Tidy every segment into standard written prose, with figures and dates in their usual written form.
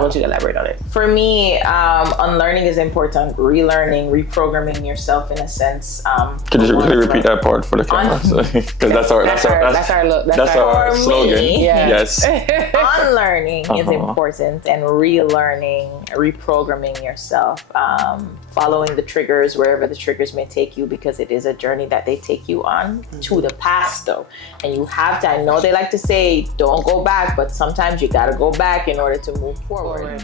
want you to elaborate on it. For me, unlearning is important. Relearning, reprogramming yourself in a sense. Could you really repeat that part for the camera? Because that's our slogan. Yeah. Yes. Unlearning is important, and relearning, reprogramming yourself, following the triggers wherever the triggers may take you, because it is a journey that they take you on to the past though. And you have to, I know they like to say don't go back, but sometimes you gotta go back in order to move forward.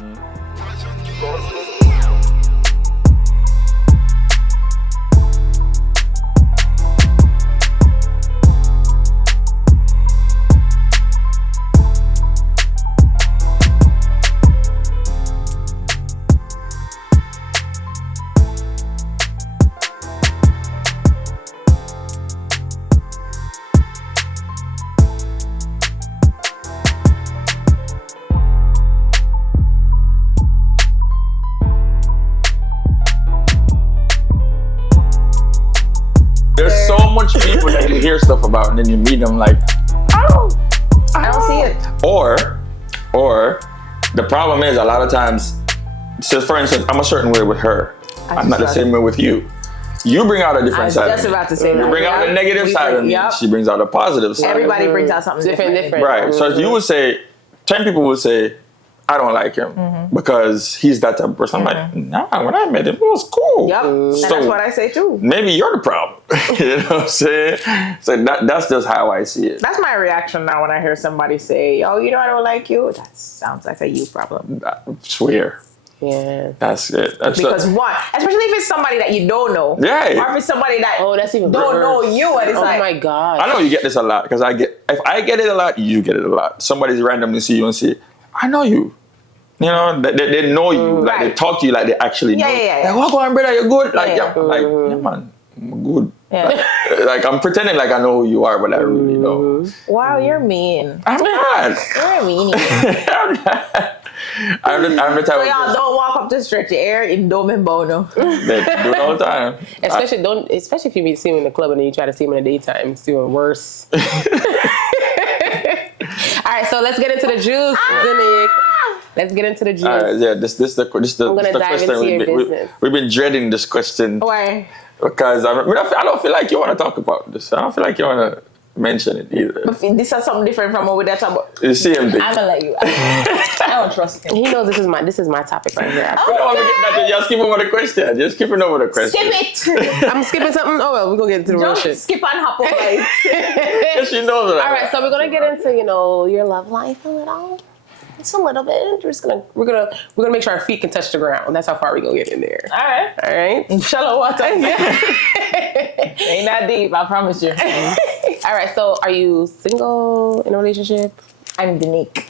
There's so much people that you hear stuff about, and then you meet them like, I don't see it. Or the problem is a lot of times, so for instance, I'm a certain way with her. I'm not the same way with you. You bring out a different side. I was just about to say that. You bring out a negative side of me. She brings out a positive side. Everybody brings out something different. Right. So if you would say, 10 people would say, I don't like him because he's that type of person. I'm like, nah, when I met him, it was cool. Yep. And that's what I say too. Maybe you're the problem. You know what I'm saying? So that's just how I see it. That's my reaction now when I hear somebody say, oh, you know, I don't like you. That sounds like a you problem. I swear. Yeah. That's it. Because one, especially if it's somebody that you don't know. Yeah. Or if it's somebody that that's even don't know you. And it's oh my God. I know you get this a lot because if I get it a lot, you get it a lot. Somebody's randomly see you and say, I know you. You know, they know you. Like they talk to you like they actually know. Yeah. Like, what going, brother? You good? Like, yeah, man, I'm good. Yeah. Like I'm pretending like I know who you are, but I really don't. Wow, you're mean. I'm not. You're a meanie. I'm the type of so y'all don't walk up to stretch your air in Dome and Bono. They do it all the time. Especially if you see him in the club and then you try to see him in the daytime, it's even worse. All right, so let's get into the juice, Denyque. Let's get into the juice. All right, yeah, this the I'm gonna dive question into your business. we've been dreading this question. Why? Because I don't feel like you want to talk about this. I don't feel like you want to mention it either. But this is something different from what we talking about. The same thing. I'm gonna let you. I don't trust him. He knows this is my topic right here. Just skip over the question. Just skipping over the question. Skip it. I'm skipping something. Oh well, we're gonna get into the real shit. Skip and hop over it. Yes, she knows that. All right, so we're gonna get into your love life a little. Just a little bit. We're gonna make sure our feet can touch the ground. That's how far we gonna get in there. All right. Shallow water. Ain't that deep, I promise you. All right, so are you single, in a relationship? I'm Denyque.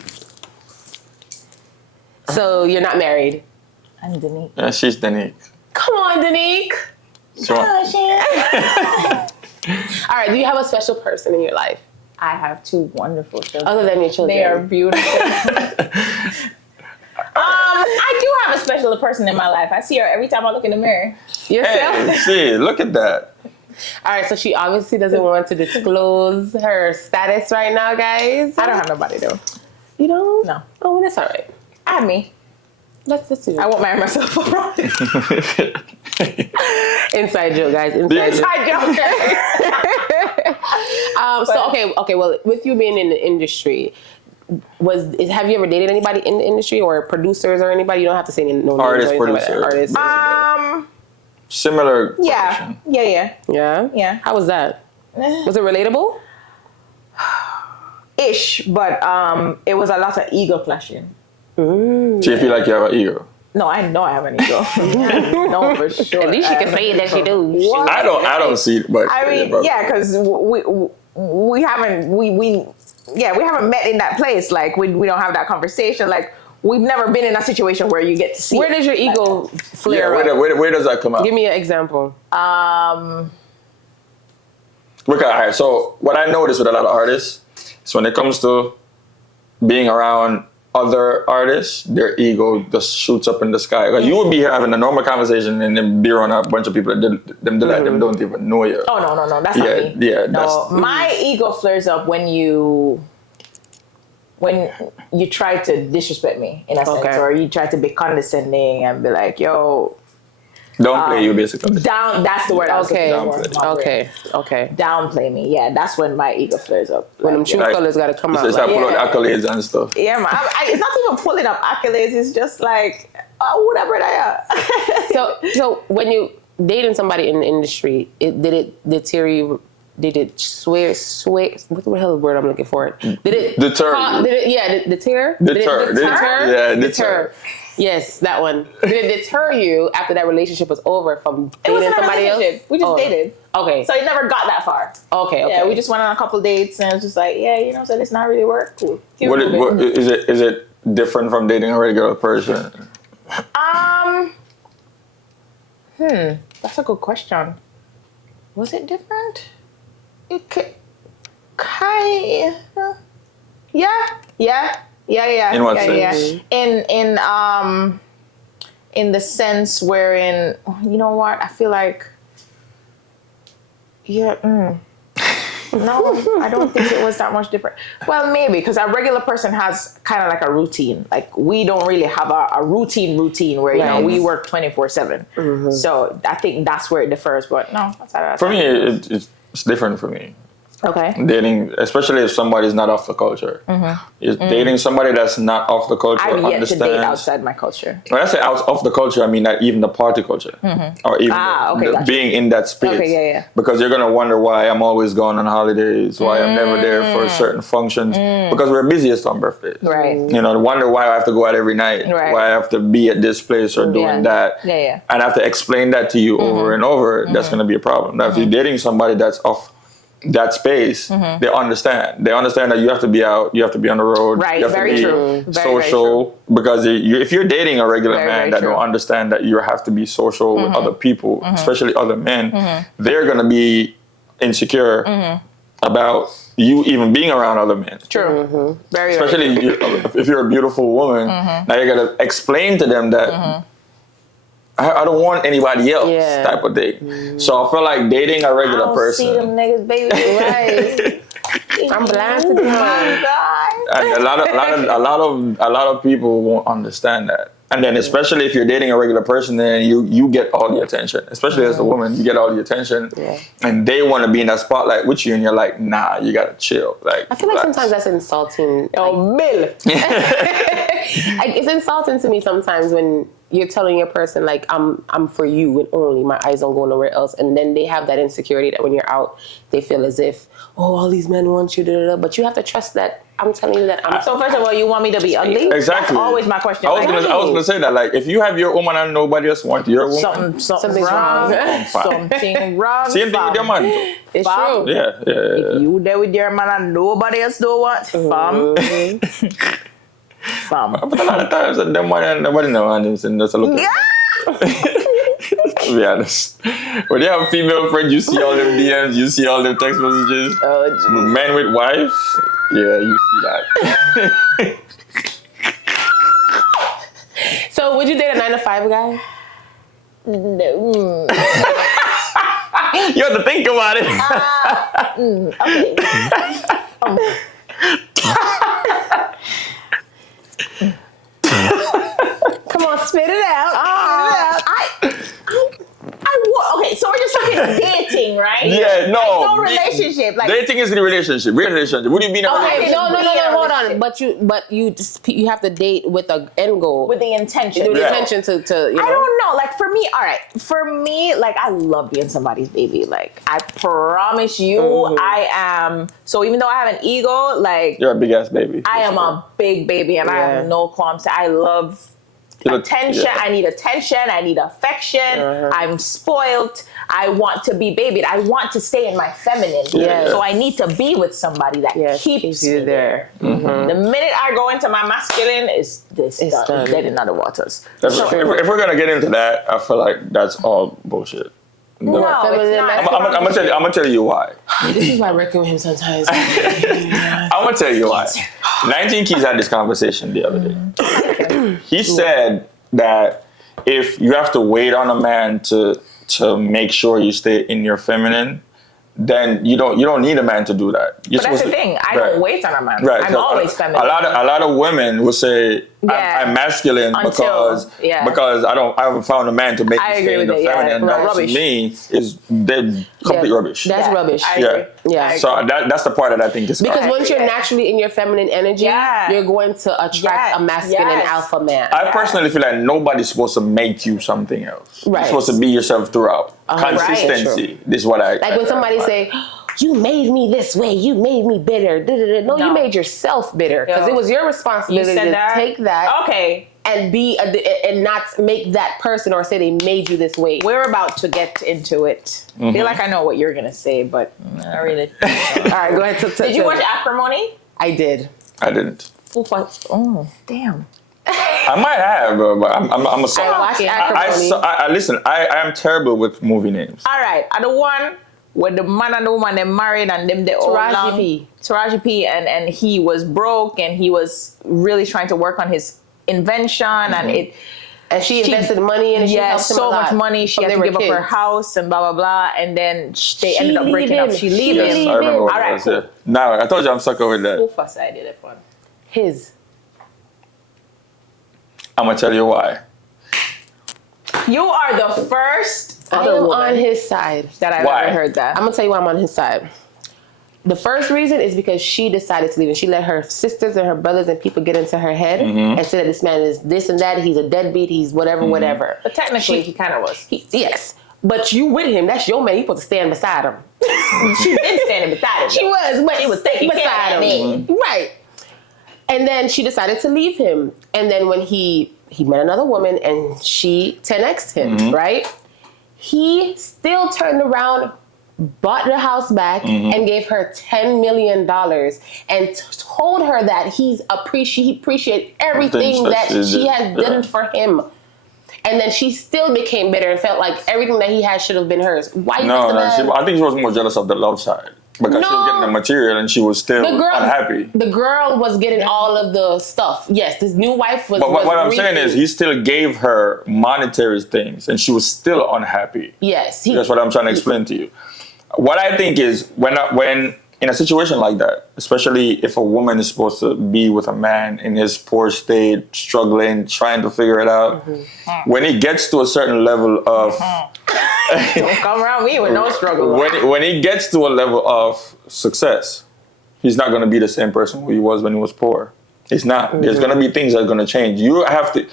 So you're not married? I'm Denyque. Yeah, she's Denyque. Come on, Denyque. Sure. All right, do you have a special person in your life? I have 2 wonderful children. Other than your children. They are beautiful. I do have a special person in my life. I see her every time I look in the mirror. Yourself? Hey, see, look at that. All right, so she obviously doesn't want to disclose her status right now, guys. I don't have nobody though. You don't? No. Oh, well, that's all right. I have me. Let's do it. I won't marry myself. Inside joke, guys. Inside joke. So okay. Well, with you being in the industry, have you ever dated anybody in the industry or producers or anybody? You don't have to say no artist, names. producer. Artist. Similar. Yeah. Question. Yeah. Yeah. How was that? Was it relatable? Ish, but it was a lot of ego clashing. Mm. Do you feel like you have an ego? No, I know I have an ego. No, for sure. At least she can say that she do. What? I don't see it, but I mean, because we haven't met in that place. Like we don't have that conversation. Like we've never been in a situation where you get to see. Where does your ego flare up? Where does that come out? Give me an example. Okay, all right. So what I notice with a lot of artists is when it comes to being around other artists, their ego just shoots up in the sky. Like you would be having a normal conversation and then be around a bunch of people that them don't even know you. Oh no, that's not me. Yeah, no, my ego flares up when you when you try to disrespect me in a sense, Okay. or you try to be condescending and be like, yo, Don't play you, basically. that's the word I was looking Downplay. for. Okay. Downplay me. Yeah, that's when my ego flares up. When them Like, true Like, colors got to come out. It's like Like, pull out accolades and stuff. yeah, man. It's not even pulling up accolades. It's just like, oh, whatever they are. so when you dating somebody in the industry, did it deter you? Did it sway? What the hell word I'm looking for? Did it Deter you. Deter? Deter. Yes, that one. Did it deter you after that relationship was over from It wasn't dating a somebody else? relationship. We just dated. Okay. So it never got that far. Okay. Yeah, we just went on a couple dates and it was just like, yeah, you know, so it's not really work. Cool. What is it different from dating a regular person? That's a good question. Was it different? It could kind of, yeah. In what sense? In the sense wherein, you know what, I feel like, no, I don't think it was that much different. Well, maybe, because a regular person has kind of like a routine. Like, we don't really have a routine where, you know, we work 24/7. So I think that's where it differs. But no, For me, it's different for me. Okay. Dating, especially if somebody's not off the culture. Dating somebody that's not off the culture, I've yet to understands. date outside my culture. When I say out of the culture, I mean that even the party culture, or even gotcha. being in that space. Okay, yeah. Because you're gonna wonder why I'm always gone on holidays, why I'm never there for certain functions, because we're busiest on birthdays. Right. You know, wonder why I have to go out every night, Right. why I have to be at this place or doing that, Yeah. and I have to explain that to you over and over. That's gonna be a problem. Now, if you're dating somebody that's off that space, they understand. They understand that you have to be out, you have to be on the road, Right, you have very to be true. Very, social. Because if you're dating a regular Very, man very that true. don't understand that you have to be social with other people, especially other men, they're gonna be insecure about you even being around other men. True. Very, Especially if you're a beautiful woman, now you gotta explain to them that. I don't want anybody else type of thing. So I feel like dating a regular person. see them niggas, baby. Right. I'm blasted. And a lot of people won't understand that. And then especially if you're dating a regular person, then you get all the attention. Especially as a woman, you get all the attention. Yeah. And they want to be in that spotlight with you, and you're like, nah, you gotta chill. Like, I feel like sometimes that's insulting. Bill. It's insulting to me sometimes when you're telling your person like I'm for you and only, my eyes don't go nowhere else, and then they have that insecurity that when you're out they feel as if, oh, all these men want you, but you have to trust that I'm telling you that I'm. So first of all, you want me to be ugly? Exactly. That's always my question. I was gonna say that, like, if you have your woman and nobody else wants your woman, something's wrong. Something wrong. Same thing with your man. It's true. Yeah. If you there with your man and nobody else don't want, fam. But a lot of times that them man and nobody know and them just look. To be honest, when you have a female friend, you see all them DMs, you see all them text messages. Oh, geez. Men with wife, yeah, you see that. So would you date a 9-to-5 guy? No. You have to think about it. Come on, spit it out. Okay, so we're just talking dating, right? Yeah, no. Like, no relationship. Like, dating is the relationship. Real relationship. What do you mean? Okay, no, hold on. Relationship. But you have to date with an end goal. with the intention. With the intention to you know. I don't know. Like, for me, all right. For me, like, I love being somebody's baby. Like, I promise you, I am. So even though I have an ego, like, You're a big ass baby. I am a big baby, and I have no qualms. I love attention. I need attention. I need affection. I'm spoiled. I want to be babied. I want to stay in my feminine. So I need to be with somebody that keeps you there. The minute I go into my masculine, it's done. Dead in other waters. If we're gonna get into that, I feel like that's all bullshit. No, it's not. I'm gonna tell you why. This is why I work with him sometimes. I'm gonna tell you why. 19 Keys had this conversation the other day. He said that if you have to wait on a man to make sure you stay in your feminine, then you don't need a man to do that. But that's the thing. I don't wait on a man. Right. I'm always feminine. A lot of women will say I'm masculine because I haven't found a man to make me stay in the feminine. That to me is complete rubbish. That's rubbish. Yeah. So that's the part that I think is because once you're naturally in your feminine energy, you're going to attract a masculine alpha man. I personally feel like nobody's supposed to make you something else. Right. You're supposed to be yourself throughout. Consistency. This is what I like when somebody say, you made me this way, you made me bitter. No, you made yourself bitter because it was your responsibility to take that and be and not make that person or say they made you this way. We're about to get into it. I feel like I know what you're gonna say, but not really. All right, go ahead. Did you watch Acrimony? I did. I didn't. Oh, damn. I might have, but I'm a sorry. I watched Acrimony. Listen, I am terrible with movie names. All right, the one where the man and the woman they married and them they all Taraji P. And he was broke and he was really trying to work on his invention and she invested money in it. She helped him so much money. She had to give up her house and blah blah blah. And then they ended up breaking up. She leaved him. Yes, I remember what it was. Cool. Yeah. Now I told you I'm sucker with that. Who first I did it for? His. I'm gonna tell you why. You are the first. I am on his side. That I've ever heard that. I'm gonna tell you why I'm on his side. The first reason is because she decided to leave and she let her sisters and her brothers and people get into her head and say that this man is this and that, he's a deadbeat, he's whatever, whatever. But technically he kind of was. Yes. But you with him, that's your man, you're supposed to stand beside him. She been standing beside him. She was, but she was taking beside him. Right. And then she decided to leave him. And then when he met another woman and she 10x'd him, right? He still turned around, bought the house back and gave her $10 million and told her that he appreciated everything that she has done for him. And then she still became bitter and felt like everything that he had should have been hers. Why? I think she was more jealous of the love side. Because she was getting the material and she was still unhappy. The girl was getting all of the stuff. Yes, this new wife was. But what I'm saying is he still gave her monetary things and she was still unhappy. Yes. That's what I'm trying to explain to you. What I think is when in a situation like that, especially if a woman is supposed to be with a man in his poor state, struggling, trying to figure it out, when he gets to a certain level of... Don't come around me with no struggle. When he gets to a level of success, he's not going to be the same person who he was when he was poor. He's not. There's going to be things that are going to change. You have to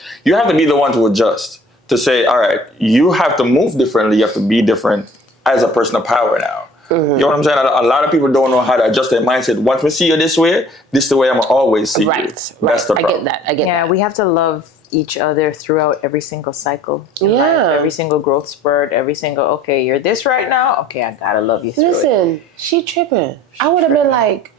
be the one to adjust, to say, all right, you have to move differently. You have to be different as a person of power now. You know what I'm saying? A lot of people don't know how to adjust their mindset. Once we see you this way, this is the way I'm always see you. That's the problem. I get that. We have to love each other throughout every single cycle in life, every single growth spurt, every single, you're this right now, I gotta love you through it. Listen, she tripping. I would have been like,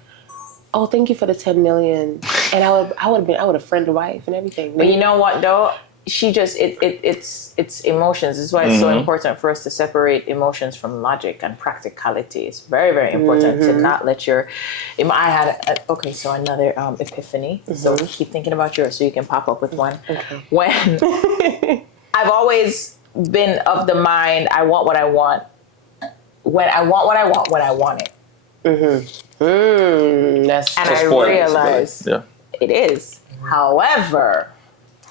oh, thank you for the 10 million. And I would have friended the wife and everything. But you know what though? She just it's emotions. This is why it's so important for us to separate emotions from logic and practicality. It's very, very important to not let I had another epiphany. So keep thinking about yours so you can pop up with one. Okay. When I've always been of the mind, I want what I want. When I want what I want when I want it. I realize it is.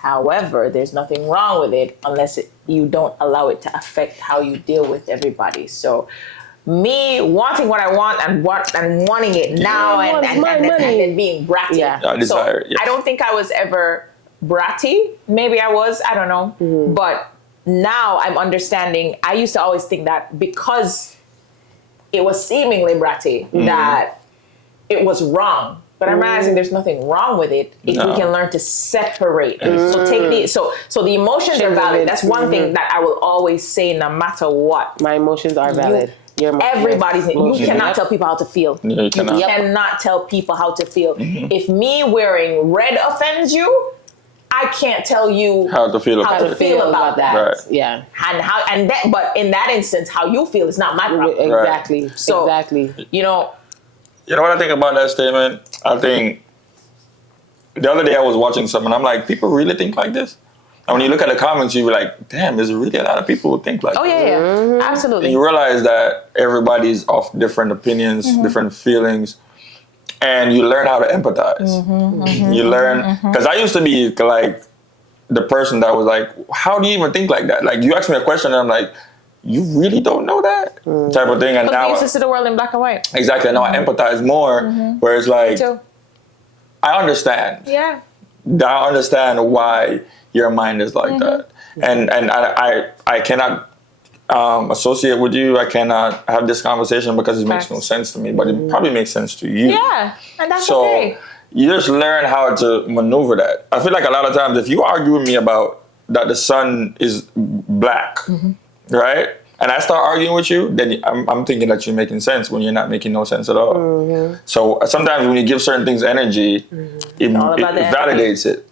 However, there's nothing wrong with it unless you don't allow it to affect how you deal with everybody. So me wanting what I want and wanting it now and then being bratty. I don't think I was ever bratty. Maybe I was, I don't know. But now I'm understanding. I used to always think that because it was seemingly bratty that it was wrong. But I'm realizing there's nothing wrong with it if we can learn to separate. So the emotions are valid. That's one thing that I will always say no matter what. My emotions are valid. Everybody's you cannot tell people how to feel. No, you cannot. You cannot tell people how to feel. If me wearing red offends you, I can't tell you how to feel about that. Right. Yeah. But in that instance, how you feel is not my problem. Exactly. Right. So, exactly. You know what I think about that statement? I think the other day I was watching something. I'm like, people really think like this? And when you look at the comments, you be like, damn, there's really a lot of people who think like Oh, this. yeah. Absolutely. And you realize that everybody's of different opinions, different feelings, and you learn how to empathize. You learn, because I used to be like the person that was like, how do you even think like that? Like, you ask me a question and I'm like, you really don't know that? Type of thing. And Because now we used to see the world in black and white. exactly, and now I empathize more, where it's like, Too. I understand. Yeah. I understand why your mind is like that. And I cannot associate with you. I cannot have this conversation because it makes no sense to me, but it probably makes sense to you. Yeah. And that's So okay. you just learn how to maneuver that. I feel like a lot of times if you argue with me about that the sun is black, right? And I start arguing with you, then I'm thinking that you're making sense when you're not making no sense at all. So sometimes when you give certain things energy, it validates it.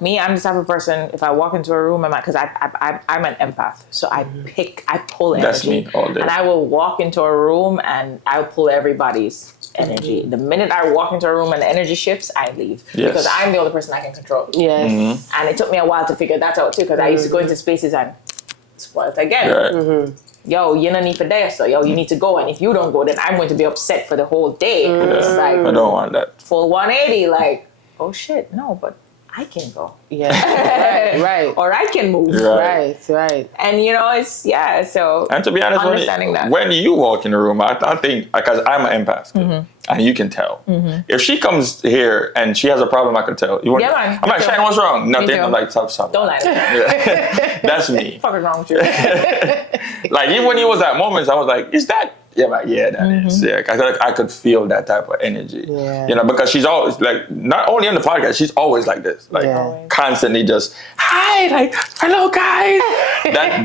Me, I'm the type of person, if I walk into a room, because I'm an empath. So I pull energy. That's me all day. And I will walk into a room and I'll pull everybody's energy. The minute I walk into a room and the energy shifts, I leave. Yes. Because I'm the only person I can control. Yes. And it took me a while to figure that out too, because I used to go into spaces and spoil it again. Right. Yo, you don't need for there, so yo, you need to go. And if you don't go, then I'm going to be upset for the whole day. It's like I don't want that. full 180, like, oh shit, no, but I can go. Yeah. Right. Or I can move. Right. Right. And you know, it's, yeah, so. And to be honest, understanding when you walk in the room, I think, because I'm an empath, and you can tell. If she comes here and she has a problem, I can tell. Yeah, man. I'm like, Shane, what's wrong? Nothing. too. I'm like, stop. Don't lie to me. Yeah. That's me. What the fuck is wrong with you? Like, even when he was at moments, I was like, is that? Yeah, like, yeah, that is. Yeah, I could feel that type of energy. Yeah. You know, because she's always like, not only on the podcast, she's always like this, like constantly just, hi, like, hello guys.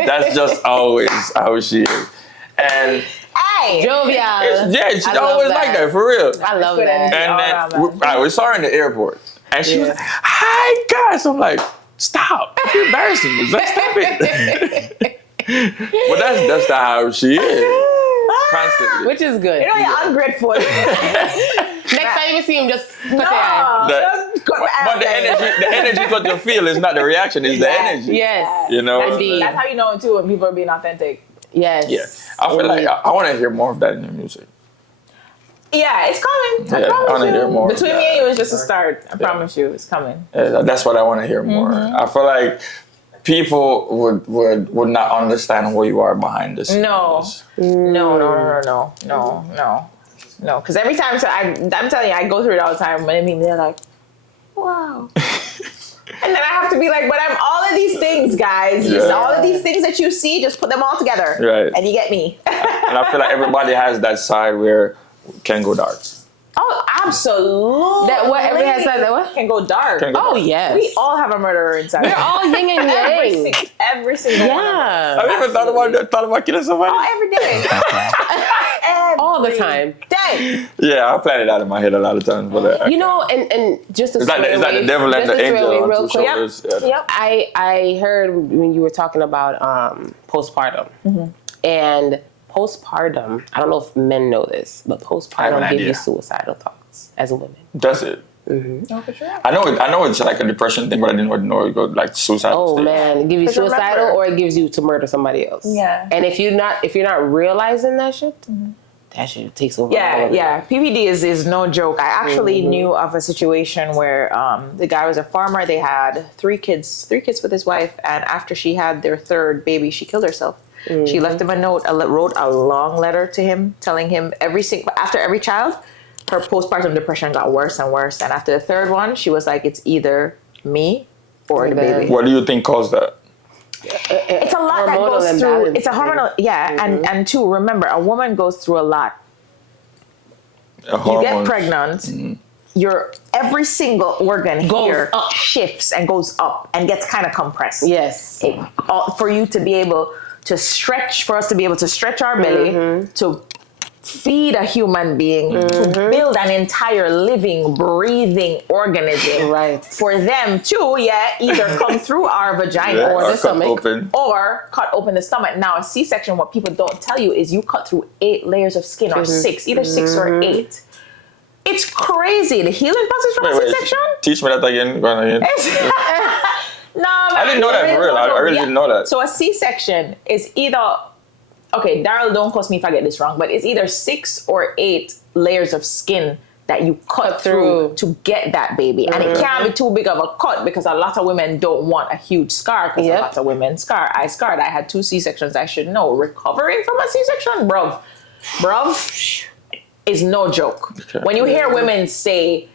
That's just always how she is. And Hey! Jovial. yeah, she's I love always that. like that, for real. I love Good that. energy. And then we saw her in the airport, and she was like, "Hi guys!" I'm like, "Stop! You're embarrassing me. Like, stop it." But that's not how she is. Constantly. Which is good. You know, you're ungrateful. Next time you see him, just cut the eye. But the energy what you feel is not the reaction; it's the energy. Yes. You know. That's how you know, too, when people are being authentic. Yes. Yeah. I feel like I want to hear more of that in your music. Yeah, it's coming. Yeah, I want to hear more. Between me and you, it's just a start. I promise you, it's coming. Yeah, that's what I want to hear more. I feel like people would not understand who you are behind this. No. Because every time, so I'm telling you, I go through it all the time. When I meet, they're like, wow. And then I have to be like, but I'm all of these things, guys. Just all of these things that you see, just put them all together. Right. And you get me. And I feel like everybody has that side where it can go dark. Oh, absolutely. That what every has that what? Can go dark. Can go Oh dark. yes. We all have a murderer inside. We're all yin and yang. Every single one of us. Yeah. Have you ever thought about killing somebody? Oh, every day. All the time. Day. Yeah, I plan it out in my head a lot of times, but You know, and just to it's like the devil and the angel on two shoulders. Yeah. Yep. I heard when you were talking about postpartum, and postpartum. I don't know if men know this, but postpartum gives you suicidal thoughts as a woman. Does it? No, for sure. I know it's like a depression thing, but I didn't know it goes like suicide. Oh man, it gives you Because suicidal, remember- or it gives you to murder somebody else. Yeah. And if you're not realizing that shit, that shit takes over. Yeah. PPD is no joke. I actually knew of a situation where the guy was a farmer. They had three kids with his wife, and after she had their third baby, she killed herself. She left him a note, wrote a long letter to him, telling him after every child, her postpartum depression got worse and worse. And after the third one, she was like, it's either me or the baby. What do you think caused that? It's a lot that Hormonal goes through. imbalance. It's a hormonal, and two, remember, a woman goes through a lot. You get pregnant, your every single organ here shifts and goes up and gets kind of compressed. Yes. For you to be able to stretch, for us to be able to stretch our belly, to feed a human being, to build an entire living, breathing organism. Right. For them to, either come through our vagina or the stomach, or cut open the stomach. Now, a C-section, what people don't tell you is you cut through 8 layers of skin, or 6, either 6 or 8. It's crazy. The healing process from a C-section? Teach me that again. Go on again. Nah, I didn't know that for real. I really didn't know that. So a C-section is either, okay, Daryl, don't quote me if I get this wrong, but it's either 6 or 8 layers of skin that you cut through to get that baby. And it can't be too big of a cut because a lot of women don't want a huge scar because a lot of women scar. I scarred. I had 2 C-sections. I should know. Recovering from a C-section, bruv, is no joke. Okay. When you hear women say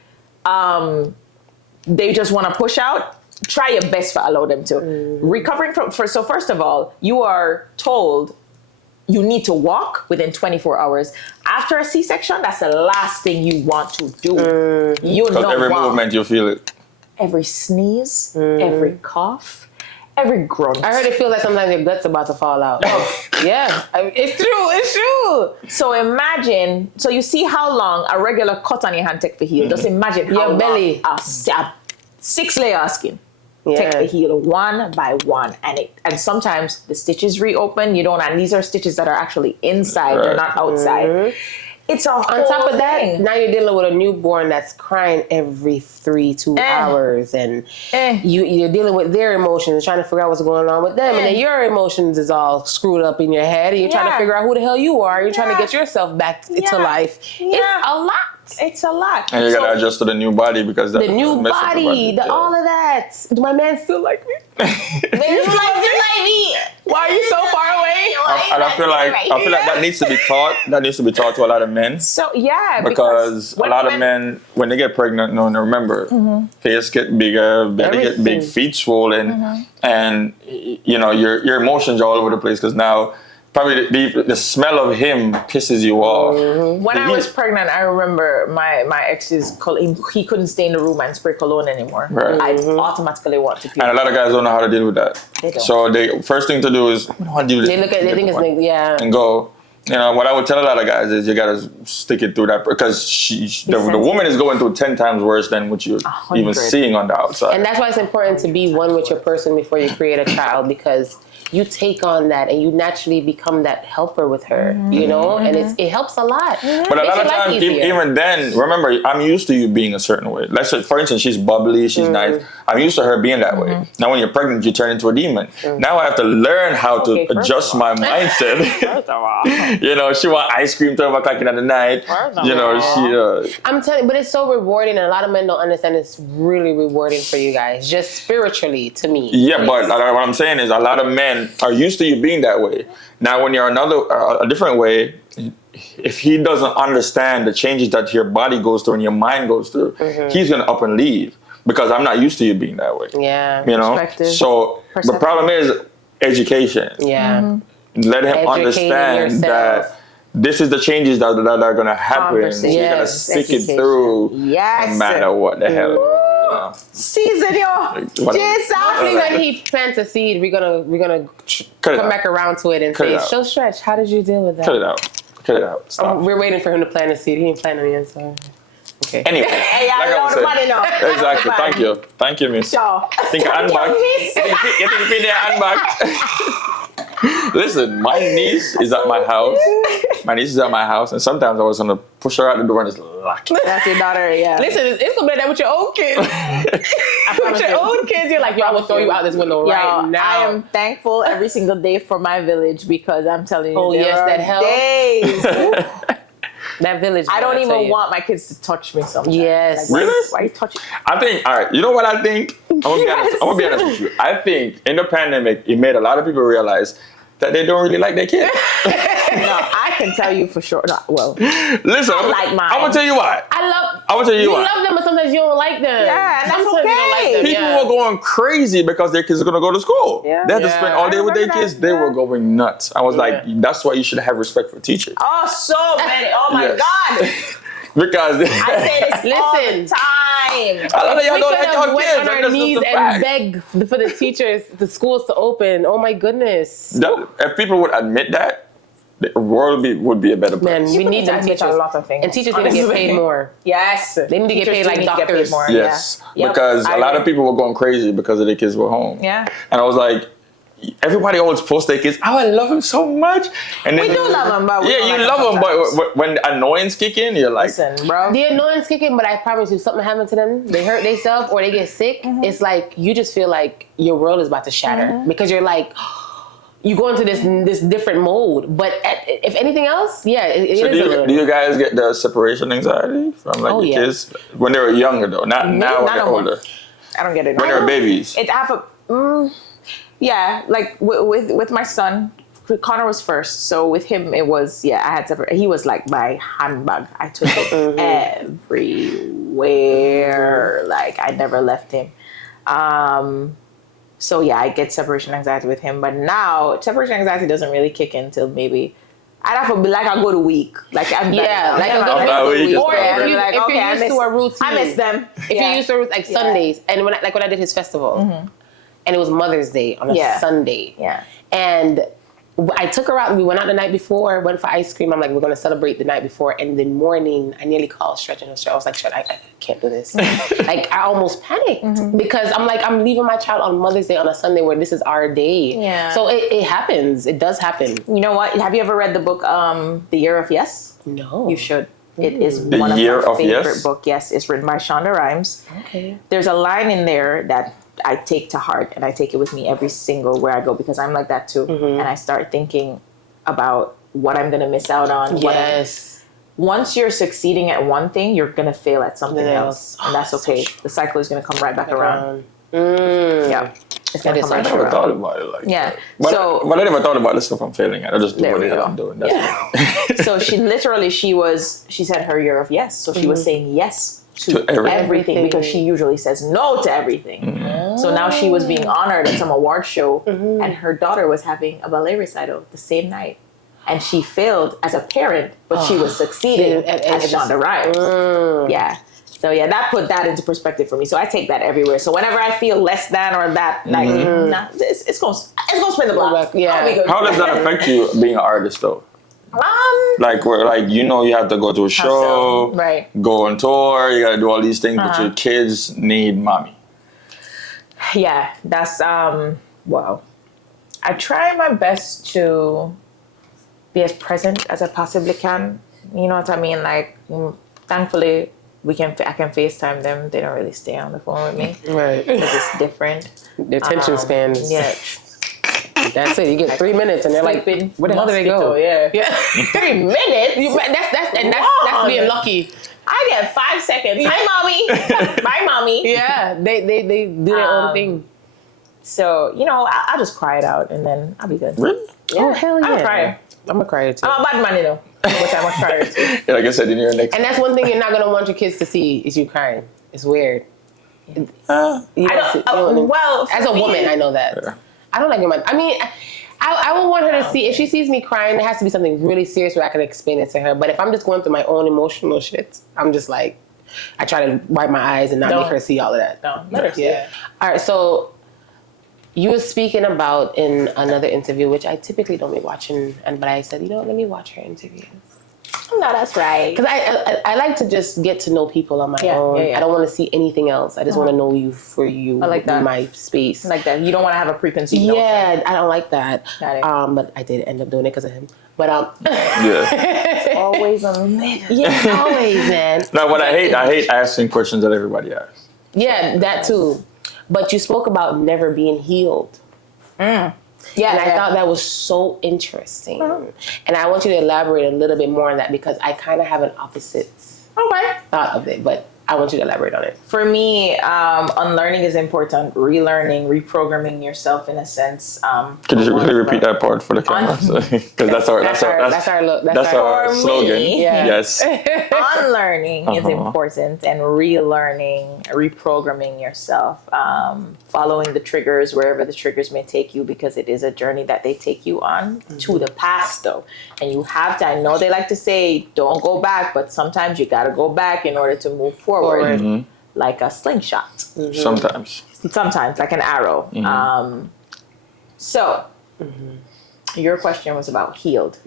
they just want to push out, try your best to allow them to. Recovering from, so first of all, you are told you need to walk within 24 hours. After a C-section, that's the last thing you want to do. You know, every movement you feel it. Every sneeze, every cough, every grunt. I heard it feels like sometimes your gut's about to fall out. Yeah, it's true. It's true. So imagine. So you see how long a regular cut on your hand take to heal. Just imagine how your belly. A 6-layer of skin. Take the heel one by one, and sometimes the stitches reopen. You don't, and these are stitches that are actually inside; they're not outside. It's a whole on top of that. thing. Now you're dealing with a newborn that's crying every 2 hours, and you're dealing with their emotions, trying to figure out what's going on with them, and then your emotions is all screwed up in your head, and you're trying to figure out who the hell you are. You're trying to get yourself back to life. It's a lot. It's a lot. And you gotta adjust to the new body because the new body, all of that. Do my man still like me? Why are you so far away? And I feel like that needs to be taught. That needs to be taught to a lot of men. So because a lot of men, when they get pregnant, remember, face get bigger, belly get big, feet swollen, and your emotions are all over the place because now. Probably the smell of him pisses you off. When I was pregnant, I remember my ex's, he couldn't stay in the room and spray cologne anymore. Right. I automatically want to pee. And a lot of guys don't know how to deal with that. They don't. So the first thing to do is, deal with they think it's and go. What I would tell a lot of guys is you gotta stick it through that because the woman is going through 10 times worse than what you're even seeing on the outside. And that's why it's important to be one with your person before you create a child because you take on that and you naturally become that helper with her, and it helps a lot. But a lot of times, even then, remember, I'm used to you being a certain way. Let's say, for instance, she's bubbly, she's nice. I'm used to her being that way. Now, when you're pregnant, you turn into a demon. Now I have to learn how to adjust my mindset. She want ice cream 12 o'clock in the night. I'm telling you, but it's so rewarding, and a lot of men don't understand it's really rewarding for you guys, just spiritually to me. Yeah, but what I'm saying is a lot of men are used to you being that way. Now, when you're a different way, if he doesn't understand the changes that your body goes through and your mind goes through, he's gonna up and leave because I'm not used to you being that way. Yeah, So the problem is education. Yeah, let him understand that this is the changes that are gonna happen. So you gotta stick it through, no matter what the hell. Season Hopefully when he plants a seed, we're gonna come back around to it and say, "So Stretch, how did you deal with that?" Cut it out. Stop. We're waiting for him to plant a seed. He ain't planting it, so okay. Anyway, hey, I know the money now. Exactly. Thank you, miss. Think unback. You think you unback? Listen, my niece is at my house. And sometimes I was gonna push her out the door and just lock it. That's your daughter, yeah. Listen, it's gonna be like that with your own kids. With your own kids, you're like, yo, I will throw you out this window right now. I am thankful every single day for my village because I'm telling you, that helps. Days. That village. I don't even want my kids to touch me sometimes. Yes. Really? Why are you touching? I think, all right, you know what I think? I'm gonna be honest with you. I think in the pandemic, it made a lot of people realize that they don't really like their kids. No, I can tell you for sure. No, well, listen, like mine. I'm gonna tell you why. I'm gonna tell you why. You love them, but sometimes you don't like them. Yeah, and that's sometimes okay. you don't like them. People were going crazy because their kids are gonna go to school. Yeah. They had to spend all day with their kids. They were going nuts. I was like, that's why you should have respect for teachers. Oh, so many. Oh my God. Because I say this all the time. A lot of y'all don't like your went kids. on our knees and beg for the teachers, the schools to open. Oh my goodness. If people would admit that, the world would be a better place. Man, we need them teachers. A lot of things. And teachers need to get paid more. Yes. They need to get paid like doctors. Yes. Yeah. Because a lot of people were going crazy because of their kids were home. Yeah. And I was like, everybody always posts their kids. Oh, I love him so much. And then We do love him, but we yeah, don't you like him love him, sometimes. but when the annoyance kick in, you're like, Listen, bro. The annoyance kicking, but I promise you, something happened to them. They hurt themselves or they get sick. It's like you just feel like your world is about to shatter because you're like. You go into this different mode, but if anything else, yeah, it so is do you guys get the separation anxiety from like your kids when they were younger though? Not now when they're older. I don't get it. When they were babies. It yeah, like with my son, Connor was first, so with him it was I had separate. He was like my handbag. I took it everywhere. Like I never left him. So yeah, I get separation anxiety with him. But now separation anxiety doesn't really kick in until maybe I'd have to be like I'll go to week. Like I'm like After a week, or if you're I used to a routine. I miss them. If you're used to like Sundays, and when I did his festival, and it was Mother's Day on a Sunday, and I took her out. We went out the night before, went for ice cream. I'm like, we're going to celebrate the night before. And the morning, I nearly called Stretch and I was like, Stretch, I can't do this. Like, I almost panicked because I'm like, I'm leaving my child on Mother's Day on a Sunday where this is our day. Yeah. So it happens. It does happen. You know what? Have you ever read the book, The Year of Yes? No. You should. It is one of my favorite books. Yes, it's written by Shonda Rhimes. Okay. There's a line in there that I take to heart and I take it with me every single where I go because I'm like that too. And I start thinking about what I'm going to miss out on. Yes. Once you're succeeding at one thing, you're going to fail at something else. And that's okay. The cycle is going to come right back around. Yeah. It's going to come right back around. I never thought about it like that. But I never thought about the stuff I'm failing at. I just do what the hell I'm doing. That's So she said her year of yes. So she was saying yes to everything because she usually says no to everything. So now she was being honored at some award show and her daughter was having a ballet recital the same night. And she failed as a parent, but she was succeeding at Shonda Rhimes. Yeah. So yeah, that put that into perspective for me. So I take that everywhere. So whenever I feel less than or that, like, it's gonna spin the block. Yeah. How does that affect you being an artist though? Like where you have to go to a show, go on tour, you gotta do all these things, but your kids need mommy. Yeah, that's wow. I try my best to be as present as I possibly can. You know what I mean? Like, thankfully, I can FaceTime them. They don't really stay on the phone with me, right? Because it's different. The attention spans. Yeah. That's it. You get 3 minutes, and they're like, "Where the hell do they go?" Yeah. 3 minutes. That's being lucky. I get 5 seconds. Hi, mommy. Bye, mommy. Yeah, they do their own thing. So I'll just cry it out, and then I'll be good. Really? Yeah. Oh hell yeah! I'm a crier. I'm a crier too. I'm a bad money though, but I'm a crier too. Like I said, in your next. And that's one thing you're not gonna want your kids to see is you crying. It's weird. Well, as a woman, I know that. Yeah. I don't like it. I mean, I would want her to see, if she sees me crying, it has to be something really serious where I can explain it to her. But if I'm just going through my own emotional shit, I'm just like, I try to wipe my eyes and not make her see all of that. No, let her see it. All right, so you were speaking about in another interview, which I typically don't be watching, but I said, let me watch her interviews. No, that's right. Because I like to just get to know people on my own. I don't want to see anything else. I just want to know you for you. I like that. In my space. I like that. You don't want to have a preconceived notion. Yeah, I don't like that. Got it. But I did end up doing it because of him. But it's always a man. Yeah, always, man. No, but I hate asking questions that everybody asks. Yeah, that too. But you spoke about never being healed. Yeah, and I thought that was so interesting. And I want you to elaborate a little bit more on that because I kind of have an opposite thought of it, but I want you to elaborate on it. For me, unlearning is important. Relearning, reprogramming yourself in a sense. Can you repeat that part for the camera? Because that's our slogan. Yeah. Yes. Unlearning is important, and relearning, reprogramming yourself, following the triggers wherever the triggers may take you, because it is a journey that they take you on to the past, though. And you have to. I know they like to say don't go back, but sometimes you got to go back in order to move forward. Like a slingshot. Sometimes like an arrow. Your question was about healed.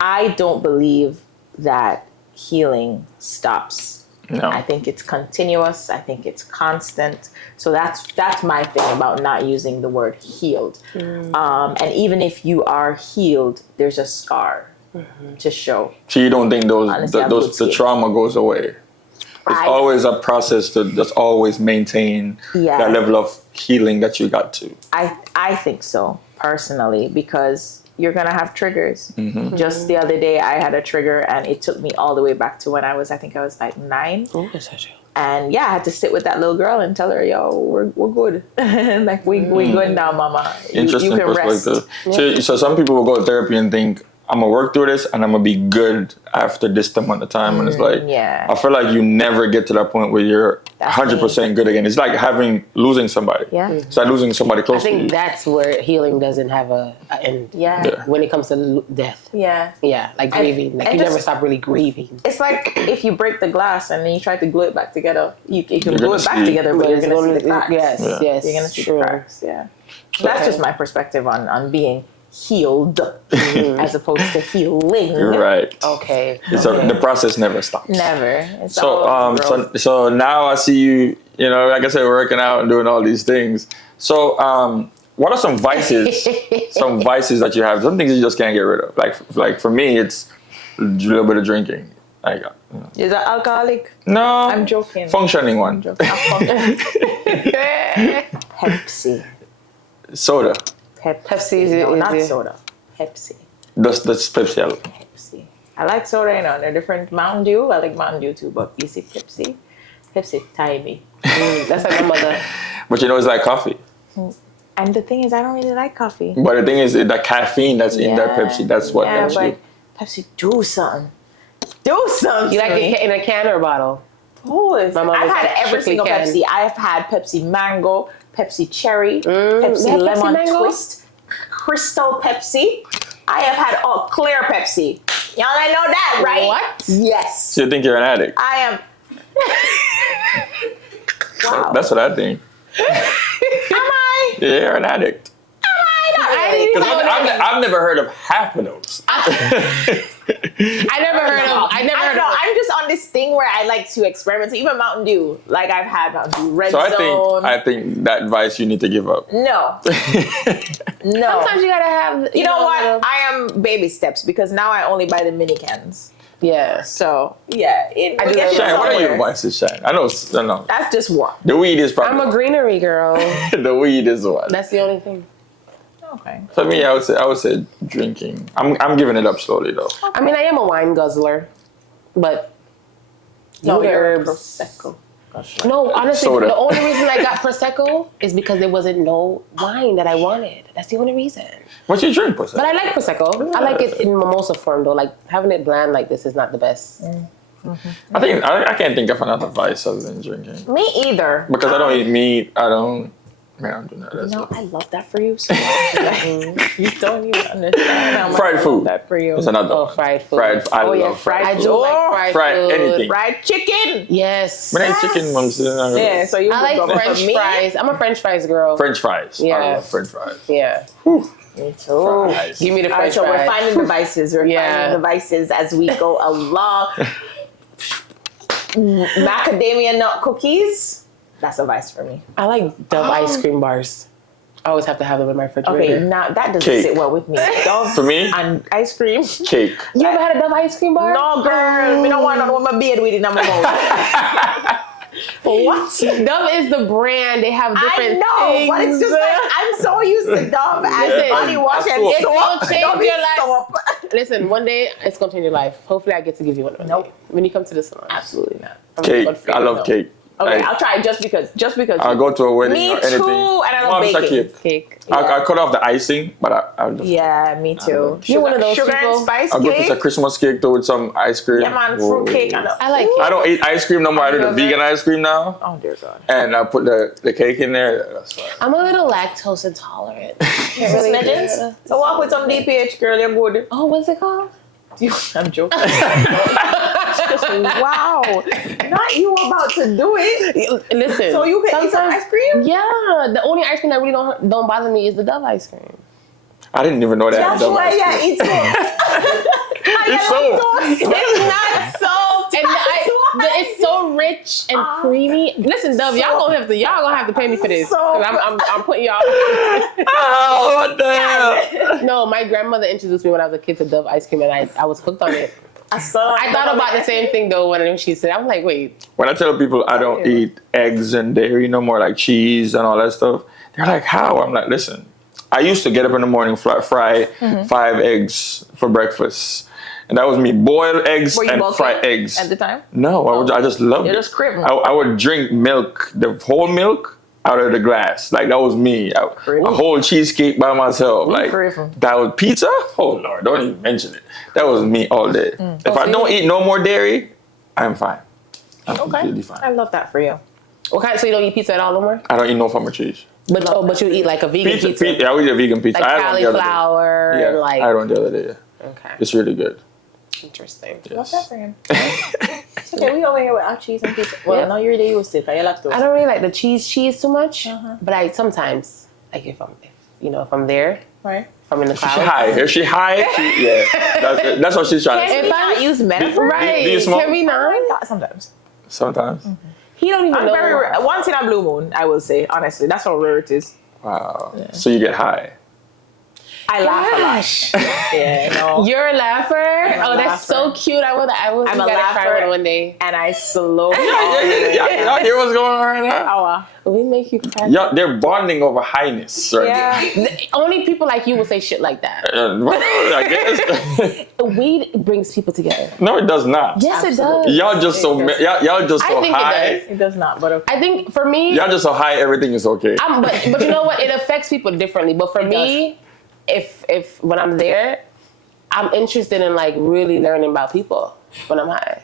I don't believe that healing stops No. I think it's continuous. I think it's constant. So that's my thing about not using the word healed. And even if you are healed, there's a scar to show. So you don't think Honestly, the trauma goes away? It's always a process to just always maintain that level of healing that you got to. I think so, personally, because you're going to have triggers. Just the other day, I had a trigger, and it took me all the way back to when I was like 9. And yeah, I had to sit with that little girl and tell her, yo, we're good. Like, we good now, mama. Interesting you can perspective. Rest. So some people will go to therapy and think, I'm going to work through this and I'm going to be good after this amount of time. And it's like, I feel like you never get to that point where you're 100% good again. It's like losing somebody. Yeah. It's like losing somebody close to you. I think that's where healing doesn't have a end. Yeah. When it comes to death. Yeah. Yeah, like grieving. Like, you never stop really grieving. It's like if you break the glass and then you try to glue it back together, you can glue it back together, but you're going to see the cracks. Yes, yes. You're going to see the cracks, yeah. So that's just my perspective on being healed as opposed to healing. Right. Okay. So the process never stops. Never. It's So now I see you, like I said, working out and doing all these things. So what are some vices, that you have, some things you just can't get rid of? Like for me, it's a little bit of drinking. Is that alcoholic? No. I'm joking. Functioning one. Pepsi. Soda. Pepsi No, not soda. Pepsi. That's Pepsi. Pepsi. I like soda, they're different. Mountain Dew, I like Mountain Dew too, but you see Pepsi tie me. That's like my mother. But it's like coffee. And the thing is, I don't really like coffee. But the thing is, the caffeine that's in that Pepsi, that's what helps you. Pepsi, do something. Do something. You like it in a can or a bottle? I've had every single Pepsi. I have had Pepsi Mango, Pepsi Cherry, Pepsi Lemon Twist, Crystal Pepsi. I have had all clear Pepsi. Y'all I know that, right? What? Yes. So you think you're an addict? I am. Wow. That's what I think. Am I? Yeah, you're an addict. Because I've never heard of half of those. I never heard of. I'm just on this thing where I like to experiment. So even Mountain Dew, like I've had Mountain Dew Red So Zone. I think that advice you need to give up. No. Sometimes you gotta have. You know what? I am baby steps because now I only buy the mini cans. Yeah. So yeah, Shane, what are your advices, Shane? I know. That's just one. The weed is probably. I'm a greenery girl. The weed is one. That's the only thing. Okay. For me, I would say drinking. I'm giving it up slowly though. I mean, I am a wine guzzler, but No, you're herbs. Prosecco. No, honestly, Soda. the only reason I got Prosecco is because there wasn't no wine that I wanted. That's the only reason. What you drink, Prosecco? But I like Prosecco. Yeah. I like it in mimosa form though. Like having it bland like this is not the best. I think I can't think of another vice other than drinking. Me either. Because I don't eat meat. I don't do that. I love that for you so much. You don't even understand how much Fried I love food. that for you. It's another. Oh, fried food. I love fried I food. do like fried food. Anything. Fried chicken. Yes. But ain't chicken, Yeah, so you I like French fries. I'm a French fries girl. French fries. Yeah. I love French fries. Yeah. Me too. Fries. Give me the French so fries. we're finding the vices. We're finding the vices as we go along. Macadamia nut cookies. That's a vice for me. I like Dove ice cream bars. I always have to have them in my refrigerator. Okay, now that doesn't Cake. sit well with me. Dove For me? and ice cream. Cake. You ever had a Dove ice cream bar? No, girl. Me don't want to my beard with it in my mouth. What? Dove is the brand. They have different things. But it's just like I'm so used to Dove and body wash and It's soap. gonna change your life. Soap. Listen, one day it's gonna change your life. Hopefully, I get to give you one. Nope. When you come to the salon. Absolutely not. Cake. I love cake. Okay, I'll try it just because. I'll go to a wedding Me or anything. too, and I love baking. Cake. I'll cut off the icing, but I'll just. Yeah, me too. You're one of those sugar people. and spice I'll go cake. to a Christmas cake though with some ice cream. Yeah, man, fruit cake. I like it. I don't eat ice cream no more. I do the vegan ice cream now. Oh dear God. And I put the cake in there. That's fine. I'm a little lactose intolerant. Can't Really really Smidgens? So walk with some DPH, girl. You're good. Oh, what's it called? I'm joking. Wow. Not you about to do it. Listen. So you can eat some ice cream? Yeah. The only ice cream that really don't bother me is the Dove ice cream. I didn't even know that. That's why you eat it. It's so. It's not salt. And It's so rich and creamy. Listen, Dove, y'all gonna have to pay me for this. So- I'm putting y'all. Oh, what the hell? No, my grandmother introduced me when I was a kid to Dove ice cream, and I was hooked on it. I thought about the same thing though when she said, I'm like, wait. When I tell people I don't eat eggs and dairy no more, like cheese and all that stuff, they're like, how? I'm like, listen, I used to get up in the morning, fry 5 eggs for breakfast. And that was me, boiled eggs and fried eggs. At the time? No, I just loved it. You're just craving. I would drink milk, the whole milk, out of the glass. Like, that was me. A whole cheesecake by myself. Like, that was pizza? Oh, Lord, don't even mention it. That was me all day. If I don't eat no more dairy, I'm fine. I'm completely fine. I love that for you. What kind? So you don't eat pizza at all no more? I don't eat no form of cheese. But you eat like a vegan pizza? Yeah, I would eat a vegan pizza. Like I had one the other day. cauliflower Yeah, and like... I had one the other day. Okay. It's really good. Interesting. Love that for him. It's okay, we over here with our cheese and pizza. Well, now you're really used to it. I don't really like the cheese too much, but I sometimes, like if I'm there, right? If I'm in the clouds. If she high, yeah. That's what she's trying to say. If I use metaphor, right? Do you smoke? Can we not? Sometimes. Sometimes. He don't even know. Once in a blue moon, I will say, honestly. That's how rare it is. Wow. Yeah. So you get high. I laugh a lot. Yeah, no. You're a laugher? That's so cute. I'm a laugher one day. And I slow Y'all hear what's going on right now? We make you cry. Yeah, they're bonding over highness. Right? Yeah. Only people like you will say shit like that. I guess. Weed brings people together. No, it does not. Yes, it does. Y'all just so high. It does not, but okay. I think for me, y'all just so high, everything is okay. But you know what? It affects people differently. But for me, if when I'm there, I'm interested in like really learning about people when I'm high.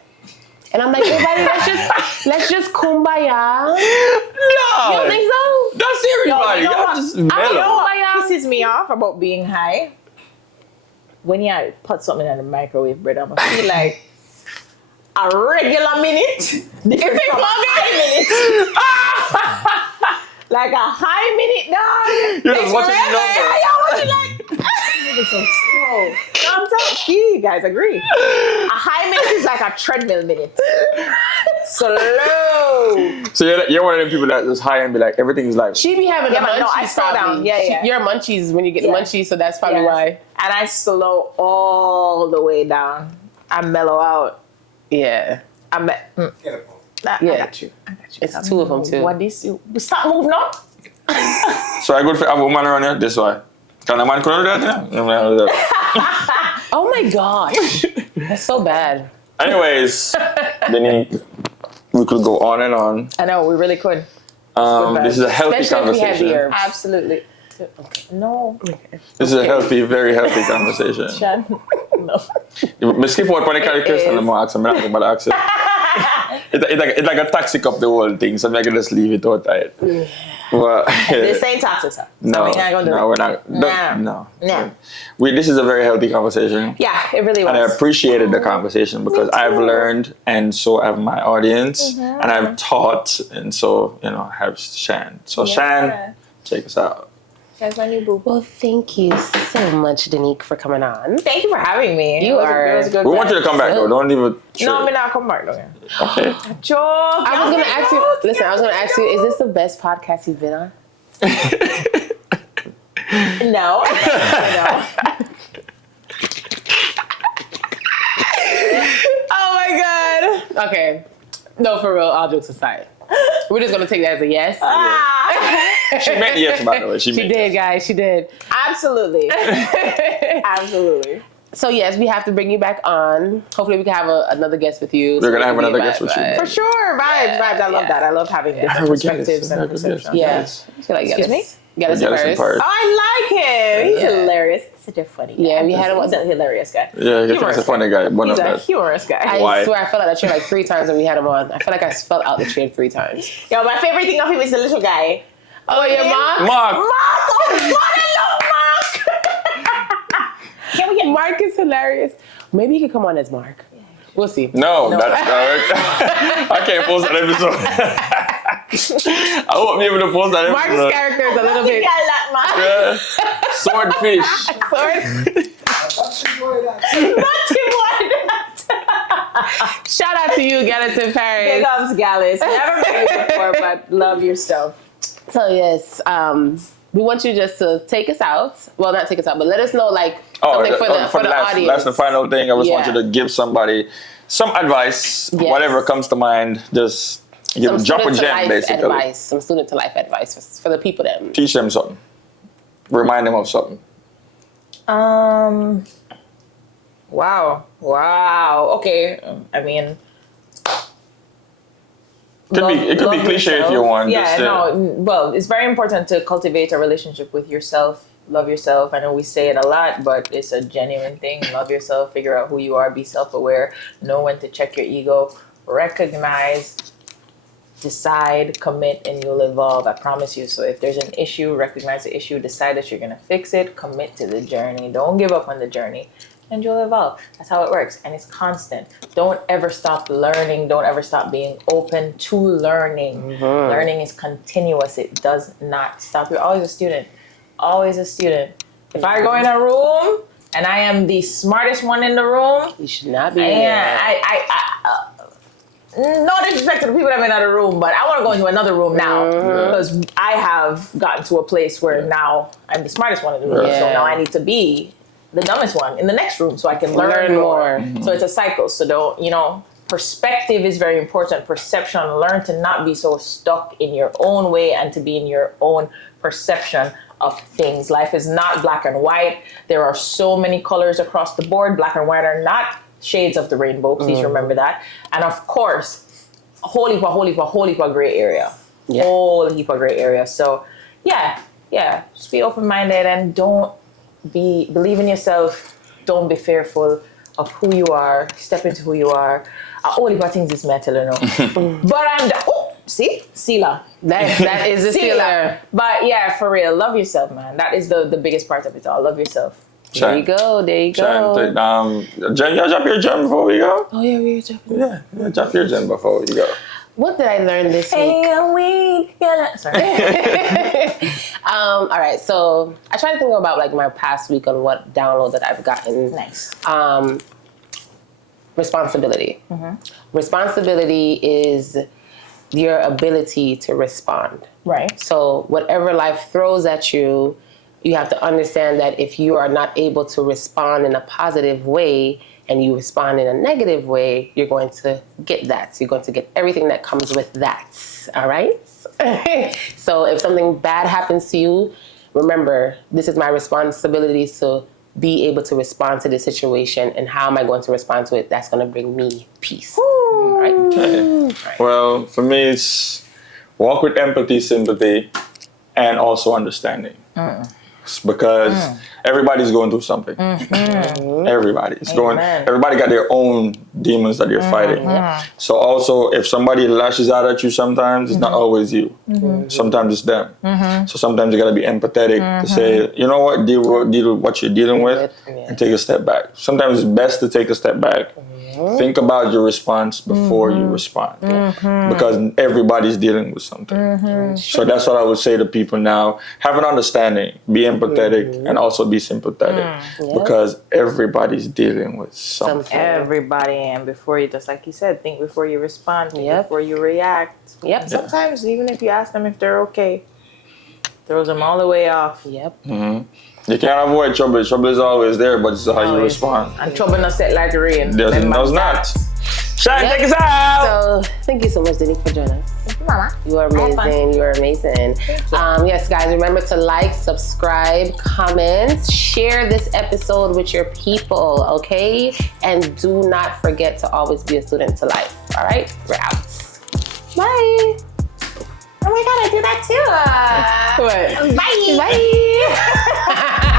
And I'm like, everybody, let's just kumbaya. No. You don't think so? That's everybody. No, Y'all just mellow. You know what pisses me off about being high? When you put something in the microwave, bread, I'm gonna feel like a regular minute. Different from a high minute. Like a high minute, dog. You're just watching the number. Y'all watching like, it's so slow. No, I'm telling you guys agree. A high minute is like a treadmill minute. Slow. So you're one of them people that just high and be like, everything's like. She be having the munchies. No, I slow down. Yeah. You're munchies when you get the munchies, so that's probably why. And I slow all the way down. I mellow out. Yeah. I got you. It's two of them too. What this? Stop moving on. So I go for a woman around here. This why. Can a man come over that? Oh my gosh, that's so bad. Anyways, Denyque, we could go on and on. I know we really could. This is a healthy conversation. Absolutely. Okay. No. This is a healthy, very healthy conversation. No. I skip out when I carry Kristen and Mark, so I'm not going to accent. It's like a toxic up the whole thing, so I'm going to just leave it out there. Well, this ain't toxic, sir. No, we're not. No. This is a very healthy conversation. Yeah, it really was. And I appreciated the conversation because I've learned, and so have my audience, and I've taught, and so, have Shan. So Shan, take us out. That's my new boo. Well, thank you so much, Denyque, for coming on. Thank you for having me. It was good. We want you to come back, though. Don't leave it. No, I'm not come back, though. Okay. Joke. I was going to ask you, is this the best podcast you've been on? No. Oh my God. Okay. No, for real, all jokes aside. We're just going to take that as a yes. She meant yes, by the way. She did, guys. She did. Absolutely. Absolutely. So yes, we have to bring you back on. Hopefully we can have another guest with you. We're going to have another guest with you. For sure. Vibes. I love that. I love having different perspectives and perceptions. Yeah. Excuse me? Get us first. I like him. He's hilarious. He's such a funny guy. Yeah, we had him. He's a hilarious guy. Yeah, he's a funny guy. He's a humorous guy. I swear I fell out the chair like 3 times when we had him on. I feel like I fell out the chair 3 times. Yo, my favorite thing of him is the little guy. Oh, your mom? Mark! Oh, what I love Mark! Can we get Mark is hilarious. Maybe he could come on as Mark. We'll see. No. That's I can't post that episode. I won't be able to post that episode. Mark's character is a little bit... Swordfish. Shout out to you, Gallus in Paris. Big ups, Gallus. Never met you before, but love yourself. So yes, we want you just to take us out. Well, not take us out, but let us know like something for the audience. That's the final thing. I just want you to give somebody some advice, whatever comes to mind. Just drop a gem, basically. Some student to life advice for the people that teach them something. Remind them of something. Wow. Okay. I mean, it could be cliche if you want. Yeah, well, it's very important to cultivate a relationship with yourself. Love yourself. I know we say it a lot, but it's a genuine thing. Love yourself. Figure out who you are. Be self-aware. Know when to check your ego. Recognize, decide, commit, and you'll evolve. I promise you. So if there's an issue, recognize the issue. Decide that you're going to fix it. Commit to the journey. Don't give up on the journey. And you'll evolve. That's how it works. And it's constant. Don't ever stop learning. Don't ever stop being open to learning. Mm-hmm. Learning is continuous. It does not stop. You're always a student. Always a student. If I go in a room and I am the smartest one in the room, you should not be in there. No disrespect to the people that have been in the room, but I want to go into another room now because I have gotten to a place where now I'm the smartest one in the room. Yeah. So now I need to be the dumbest one in the next room so I can learn more. Mm-hmm. So it's a cycle. So don't, perspective is very important. Perception. Learn to not be so stuck in your own way and to be in your own perception of things. Life is not black and white. There are so many colors across the board. Black and white are not shades of the rainbow. Please remember that. And of course, a whole heap of gray area. Yeah. Whole heap of gray area. So yeah. Just be open-minded and believe in yourself. Don't be fearful of who you are. Step into who you are. All the things is metal, But I'm sealer. That is a sealer. But yeah, for real, love yourself, man. That is the biggest part of it all. Love yourself. There you go. Jen, Jen, y'all drop your gem before we go? Oh yeah, we dropping. Yeah, drop your gem before we go. What did I learn this week? Sorry. All right, so I try to think about like my past week on what download that I've gotten. Nice. Responsibility. Mm-hmm. Responsibility is your ability to respond. Right. So whatever life throws at you, you have to understand that if you are not able to respond in a positive way and you respond in a negative way, you're going to get that. So you're going to get everything that comes with that. All right? So if something bad happens to you, remember, this is my responsibility to be able to respond to the situation, and how am I going to respond to it? That's going to bring me peace. All right? Right. Well, for me, it's walk with empathy, sympathy, and also understanding. Because everybody's going through something. Mm-hmm. Everybody got their own demons that you're fighting. So also, if somebody lashes out at you sometimes, it's not always you. Mm-hmm. Sometimes it's them. Mm-hmm. So sometimes you got to be empathetic to say, you know what, deal with what you're dealing with and take a step back. Sometimes it's best to take a step back. Think about your response before you respond. Because everybody's dealing with something. So that's what I would say to people now. Have an understanding. Be empathetic and also be sympathetic. Because everybody's dealing with something. Everybody. And before you, just like you said, think before you respond. Think before you react. Yep. Sometimes even if you ask them if they're okay, throws them all the way off. Yep. You can't avoid trouble. Trouble is always there, but it's how you respond. And trouble not set like rain. There's not. Shine, take us out. So thank you so much, Denyque, for joining us. Thank you, Mama. You are amazing. You are amazing. Yes, guys, remember to like, subscribe, comment, share this episode with your people, okay? And do not forget to always be a student to life. All right? We're out. Bye. Oh my God, I do that too. What? Bye. Bye.